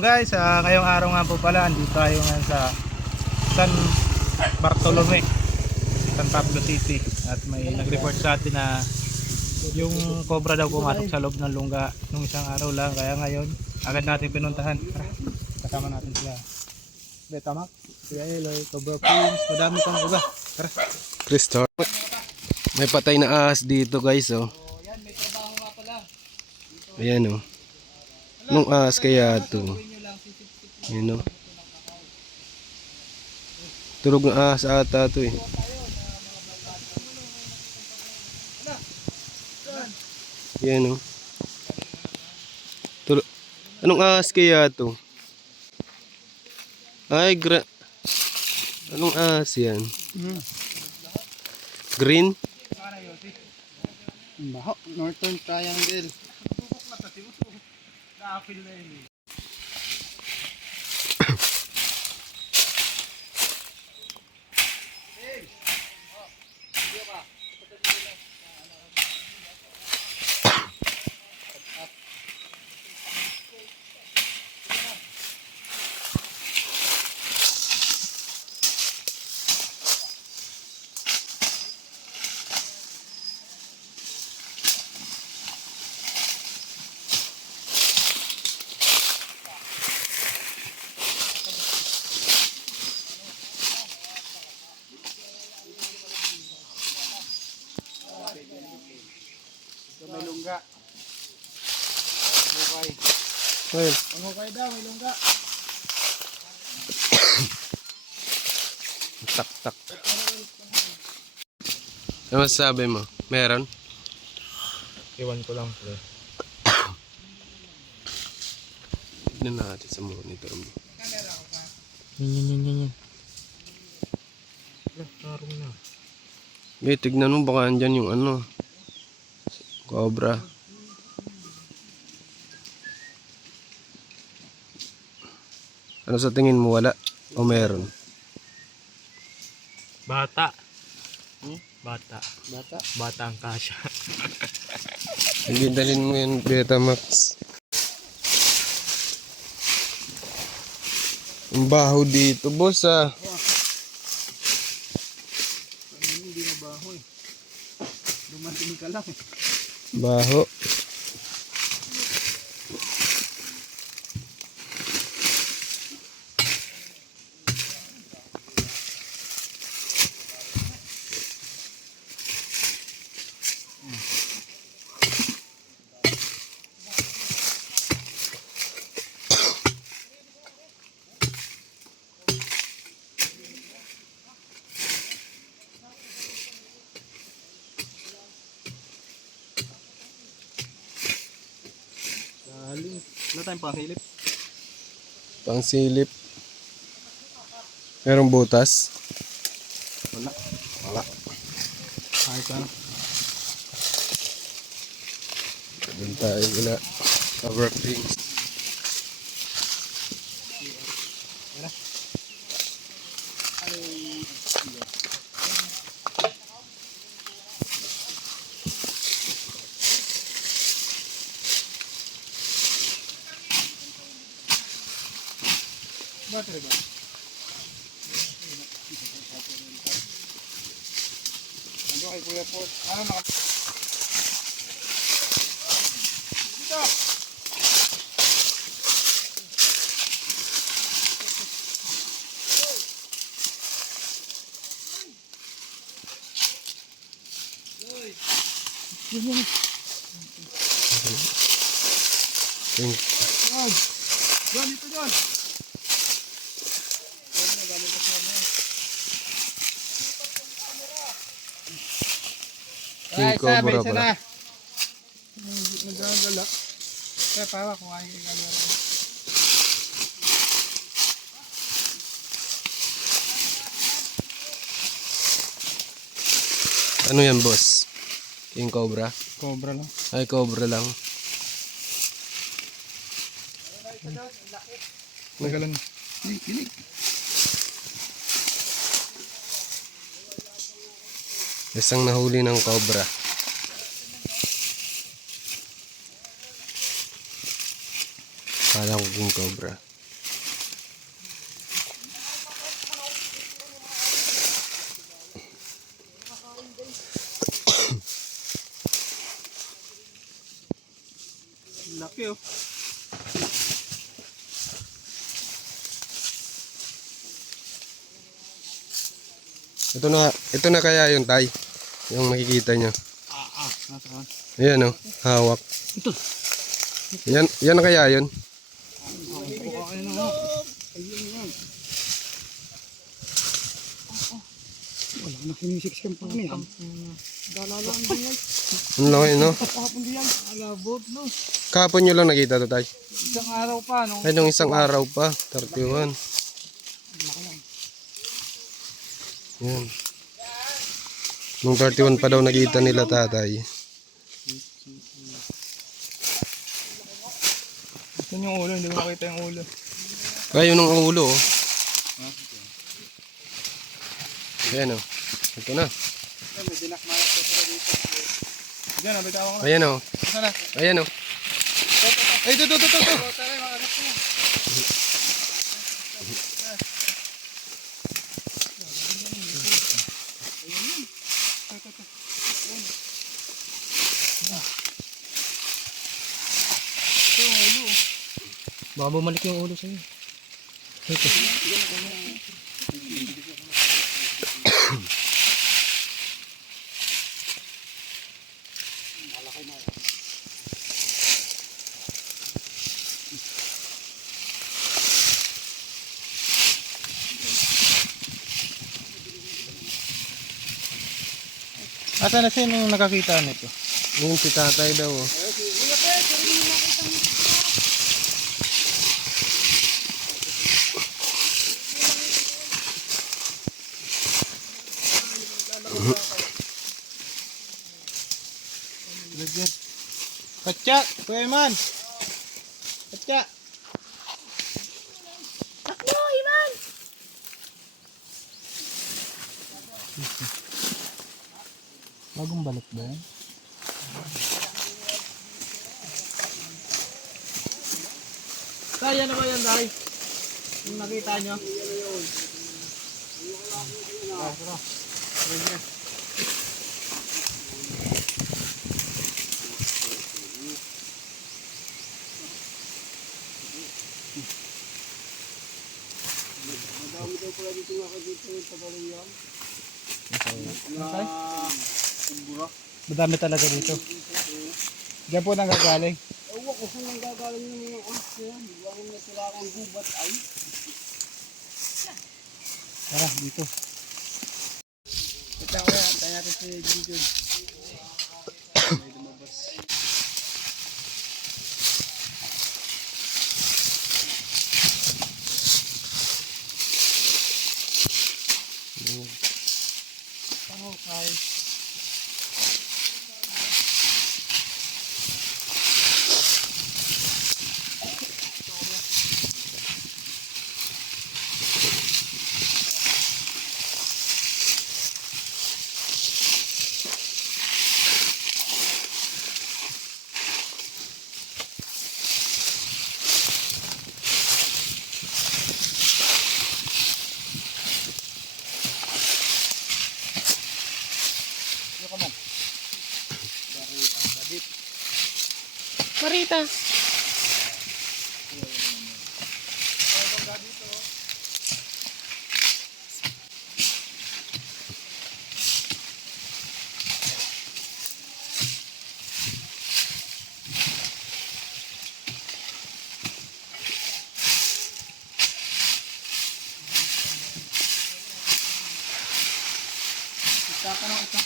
guys, ngayong araw nga po pala andito tayo nga sa San Bartolome, San Pablo City, at may nag-report sa atin na yung cobra daw pumasok sa loob ng lungga nung isang araw lang. Kaya ngayon agad natin pinuntahan. Tara, kasama natin sila Betamax, Kuya Eloy, Cobra Prince, madami pang iba. Tara. Kristo, may patay na ahas dito guys, oh. Yan, may trabaho nga pala. Ayan, oh. Anong ahas kaya ito? Yun, oh. Turog ng ahas ata ito, eh. Yan, oh. Anong ahas kaya ito? Ay, anong ahas yan? Green? Baho, Northern Triangle. May lungga. Okay. Well, Okay daw, may lungga. tak. Ano masasabi mo? Meron? Iwan ko lang pre. Tignan natin sa monitor mo. Yan. Tarong na. Okay, tignan mo baka andyan yung ano. Cobra. Ano sa tingin mo, wala? O meron? Bata. Bata. Bata ang kasya. Hindi, dalhin mo yan, Betamax. Ang baho dito, boss, ah. Hindi na baho eh. Dumating ka lang eh. Baho. Wala tayong pangilip. Pangsilip. Merong butas. Wala. Ayos na. Doon tayo wala. Cover things. Battery ba? Ano kay Kuya Port? Ano naka... Dito! Yan! Yan, dito yan! King Cobra pala. Nagagala. Kaya para kung ayaw i-camera ko. Ano yan, boss? King Cobra? Cobra lang. Ay, Cobra lang. Nagalan. Kinig. Isang nahuli ng Cobra. Kala ko King Cobra. Laki oh. Ito na kaya yung tay. Yung makikita nyo. Nasaan? Ayan o, hawak. Ito. Yan na kaya yun. Ayun na. Ayun na. Wala na kinisiksyan pa niya. Dalala ang diyan. Ang laki no? Kahapon diyan. Alabot no. Kahapon nyo lang nakita to tay. Isang araw pa no. Ay, nung isang araw pa. 31. Yan. Nung 31 pa daw nakita nila tatay. Saan yung ulo? Hindi ko makita yung ulo. Kaya yun ang ulo oh. Ayan oh. Ito na. May dinakmalak ko pala dito. Diyan, nabitawan ko na. Ayan oh. Saan na? Ayan oh. Ay, ito. Tara, mga anak ko. Baka bumalik yung ulo sa'yo. Ito. Asa na sino yung nakakita nito? Yung si tatay daw oh. Patya! Kuya Iman! Patya! Takbo, Iman! Bagong balik ba yan? Kaya na ba yan, Day? Yung nakita nyo? Madami daw pala dito nga dito yung pagaliyan. Kumbura. Madami talaga dito. Diyan po nanggagaling. Ewan ko kung nanggagaling ng mga yan. Iwan na sila ang gubat ay. Tara, dito. Ito ko yan. Tayo natin si Junjun. May lumabas. Okay. Marita. Isa ka na isa.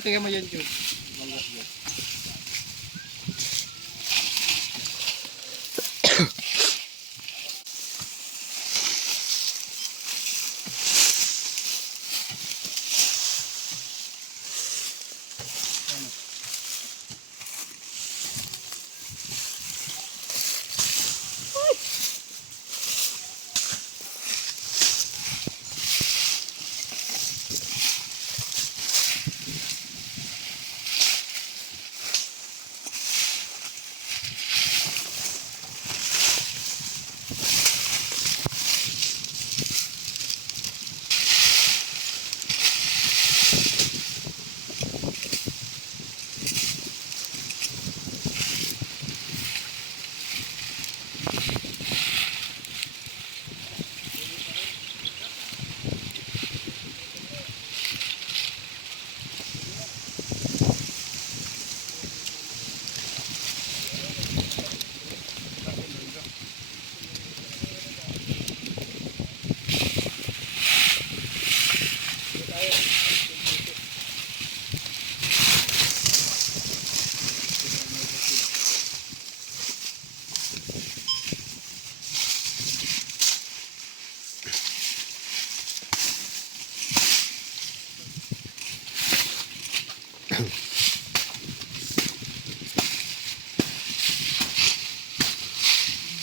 Tingnan mo yan, Jun.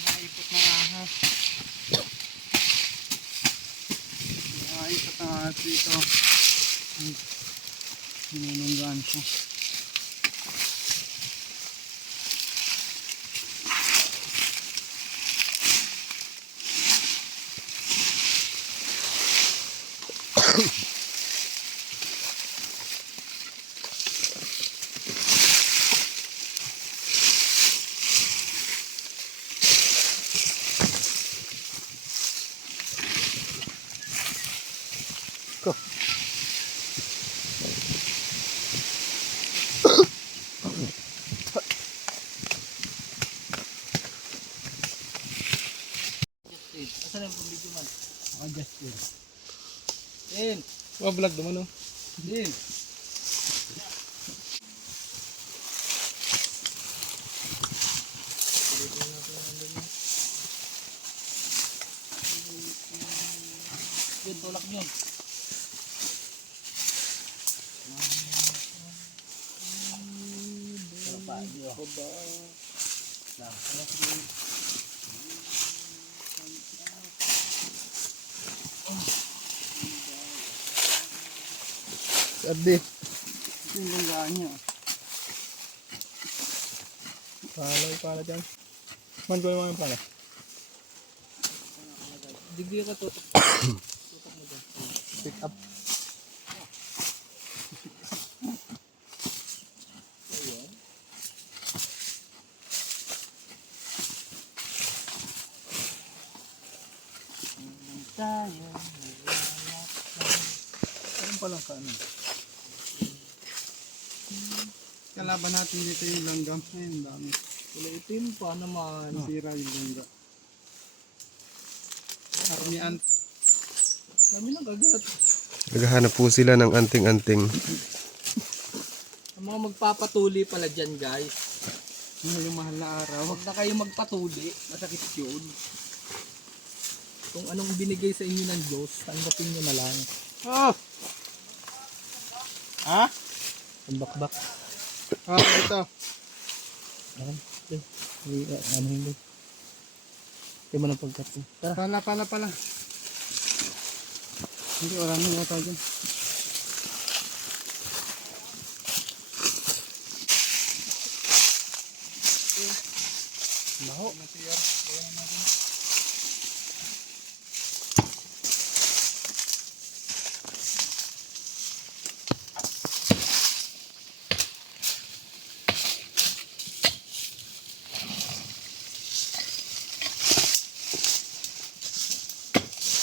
Naipot ng ahas. Naipot ng ahas dito. Sinununggaan siya. Asan yung pambidyo man? Adjust yun. In! Oh, vlog naman oh. In! Yun, tulak yun. Sarap pa, di oh. Lang, Sabi. Ito yung lunggaan niya. Pala dyan. Man ko naman yung pala. digdi ka tutok. Tutok mo dyan. Pick up. Ayun. Tayo. Ayun palang ka ano. Kalaban natin dito yung langgam. Ayun, dami. Kulay itim pa naman. Sira yung langga. Army ant. Dami ng kagat. Naghahanap po sila ng anting-anting. Ang mga magpapatuli pala dyan guys. Ano yung mahal na araw? Huwag na kayo magpatuli. Masakit yun. Kung anong binigay sa inyo ng Diyos, tanggapin nyo na lang. Oh! Ha? Ang bakbak. Ah, ito. Ano hindi? Kaya mo na pagkat. Tara. Pala. Hindi, wala nang ata dyan. Maho.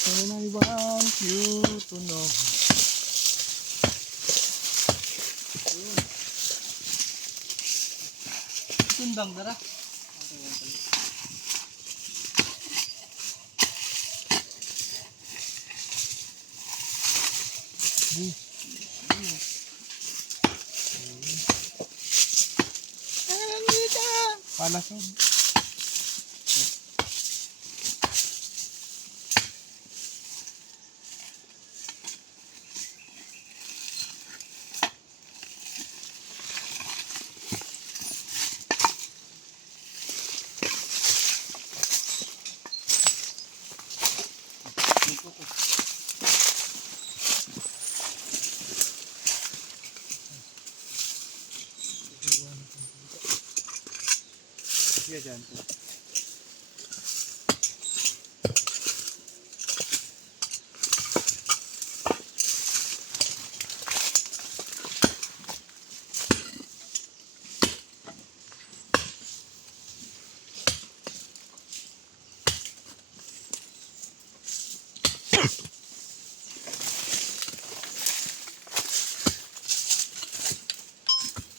And I want you to know. Sundang dara. Palasod. Sige dyan po.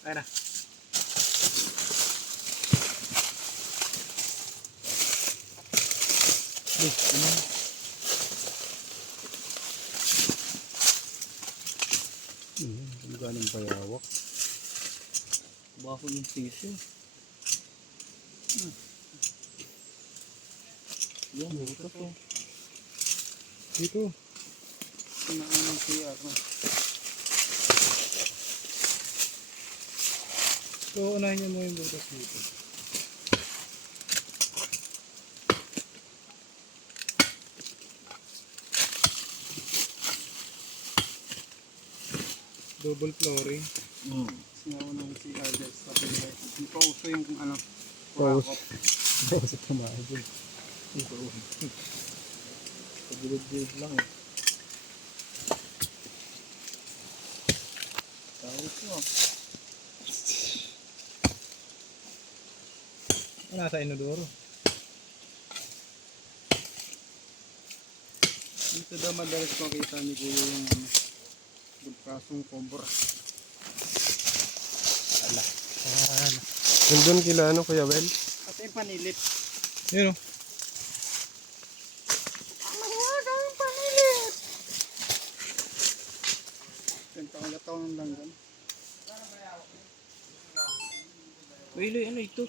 Ayan na. Ang ganong payawak. Baho yung tissue. Yan, bukas oh. Dito. Kinain ng CR. So, unahin niyo mo yung butas dito. Double flooring. Sinauna mo si Alex sa pinay. Hindi pa uso yung kung ano. Paus. Kurakot. Bawasat ka maagod. Pagilid-gilid lang eh. Tawag ko. Nasa inodoro. Dito daw madalas makita ni Kuya yung bulkasong cobra. Nandun kila ano, Kuya Bel? At yung panilit. Yun o. Yung pangalataw ng langgan. Uy, Loy, ano ito?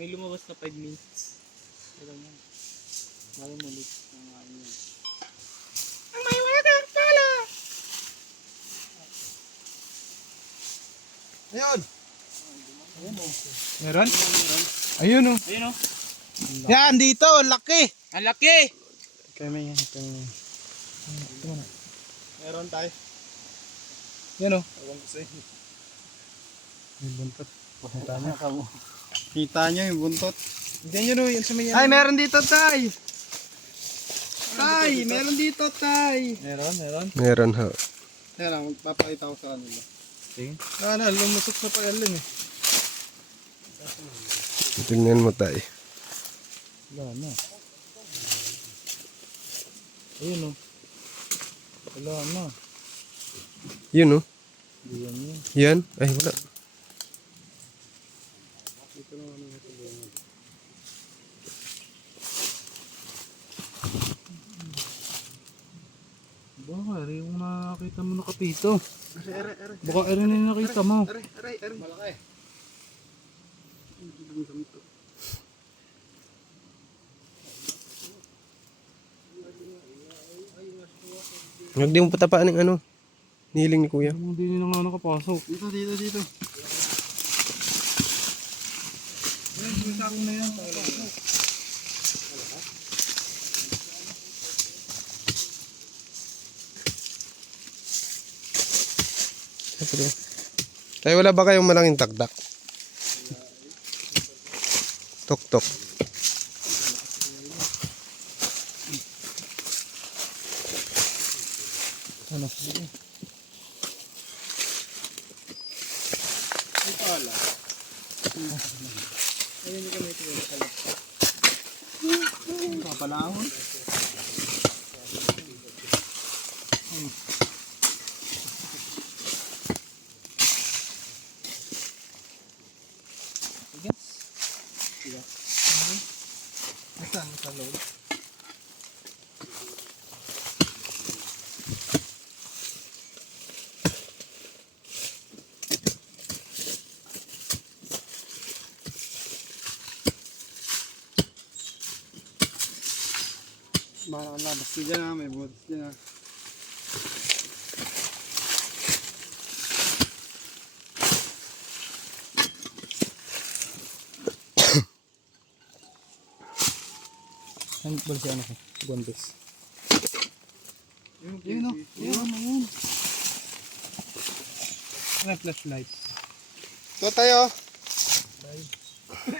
May lumabas na 5 minutes. Pero yan. Mali mulit. Ang ano yan. Ang may water pala! Ayun! Meron? Ayun o. Ayun o. Yan, dito. Laki. Ang laki! Kaya may yan. Meron tayo. Yan o. Ewan ko sa'yo. May buntot. Kita niyo kamo. Kita niyo yung buntot. Diyan yun o. Yan sa may Ay, meron dito, Tay! Tay! Meron dito, Tay! Meron. Meron ho. Kaya lang, magpapakita ko sa kanila. Tingin. Ah, na. Lumusok na pa yan eh. Tingnan mo tayo. Wala na. Ayun o. Wala na. Yun oh. Diyan yun. Yan. Ay, wala. Baka, yung nakakita mo nakapito. Aray. Baka rin yung nakita mo. Aray. Malaki. Huwag di mo patapaan ng ano. Nihiling ni Kuya. Hindi nila nga nakapasok. Dito. Yan, sinasabi na yan. Tayo, wala ba kayong malaking takdak? Tok. Ano? Ay, pala. Ayun, hindi kami ito pala. Papalahon. Saan? Sa loob? Mahal ka na, basta dyan ha, may butas dyan ha. Saan ba siya ano ko? Gondes. Yun o. Yun. Ano flashlight? Ito tayo.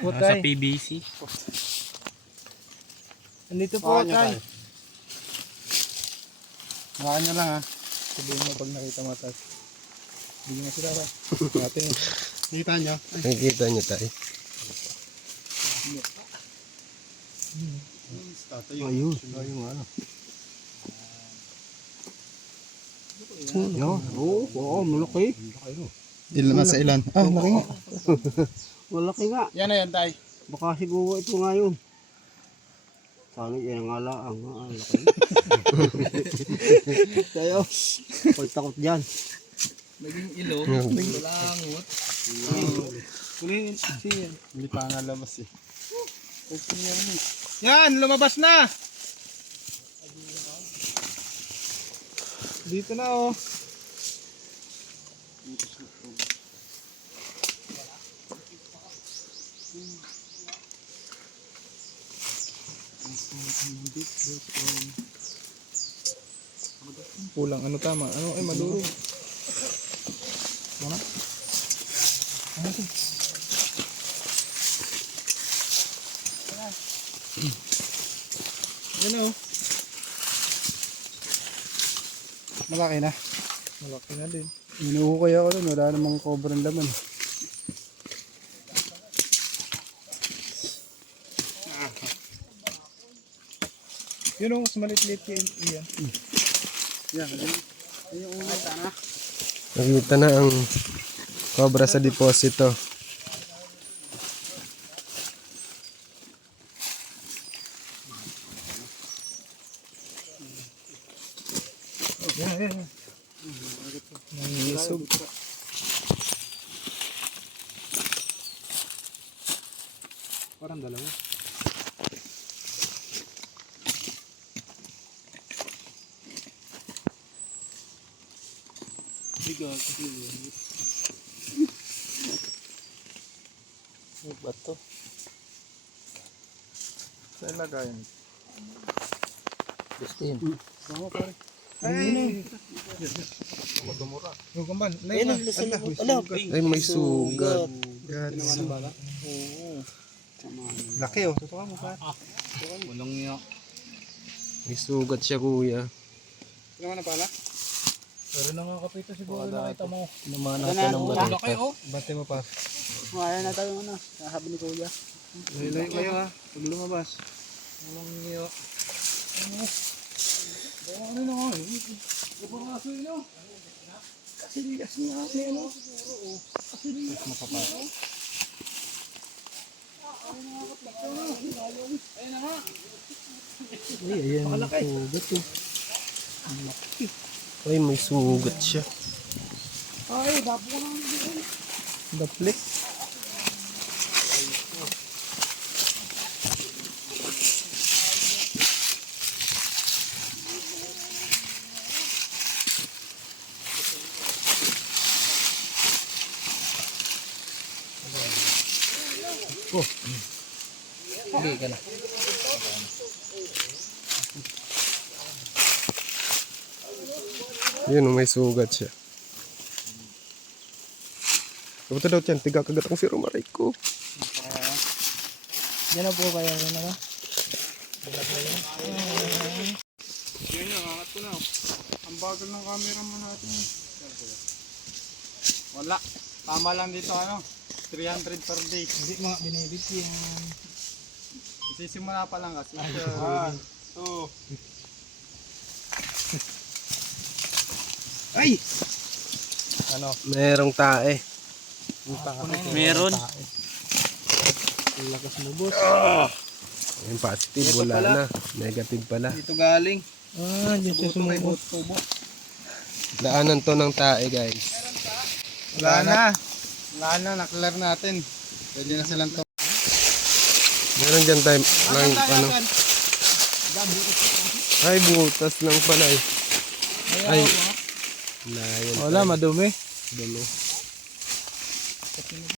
Nasa PBC. Andito po Hawakan nyo tayo. tayo. Hawakan nyo lang ha. Sabihin mo pag nakita mo tayo. Bigyan mo sila ka. Natin eh. Nakita nyo? Nakikita niyo tayo. Ayun. Ayun ano. Oo, malaki. Ilan na sa ilan? Ah, laki nga. Malaki nga. Yan na yan tay. Baka siguro ito nga yun. Sana yan ang alaang. Laki. Tayo. Pagtakot dyan. Naging ilong. Balangot. Kunin siya. Hindi pa nga labas eh. Yan, lumabas na. Dito na oh. Pulang ano tama? Ano ay madurog. Ano? Ano to? Yan o. Malaki na. Malaki na din. Inuhukay ako doon. Wala namang cobrang laman. Yun o, mas maliit-liit yan. Yan. Yan yung una. Sana. Nakita na ang cobra sa deposito. Yan. Nangisog. Parang dalawa. Bigo, kasi ano ba to? Saan lagayan? Gustin. Oo, pare. Ay! Yung kumban. Ayun ang lasa mo. Ala, Ay, may sugat. Ginawa ng bala. Oo. Laki oh. Totoo mo pa. Walang niya. May sugat siya, kuya. Ginawa ng bala? Pero nakakapito siguro nakita mo. Namana ka ng balik. Laki oh. Bate mo pa. Kaya na tayo ano. Sabi ni Kuya. Layo kayo ha. Pag lumabas. Walang niyo. Ano na nga eh. Kapakaso yun oh. Kasiligas nga ano. Kasiligas. Mapapasok. Ay, ayan ang sugat oh. Ay, may sugat siya. Ay, dapo ko lang din. Daplik. Hindi ka na. Yun, may sugat siya. Kabuto daw yan, tiga kagat ang si Romaray ko. Yan na po kaya yun na. Yan yung angat ko na. Ang bagal ng camera mo natin. Wala. Tama lang dito ano. 300 per day. Hindi mga binibit yan. Sisimula pa lang kasi. 1, 2. Ay! Ano? Merong tae. Meron. Lakas mo boss. Yung positive, wala na. Negative pala. Dito galing. Ah, dyan siya sumubot. Tubo. Daanan to ng tae, guys. Wala na. Wala na. Naklar natin. Pwede na silang to. Meron dyan tayo, lang, ano. Ay, butas lang pala eh. Ay, na, yan. Wala, madumi. Dalo.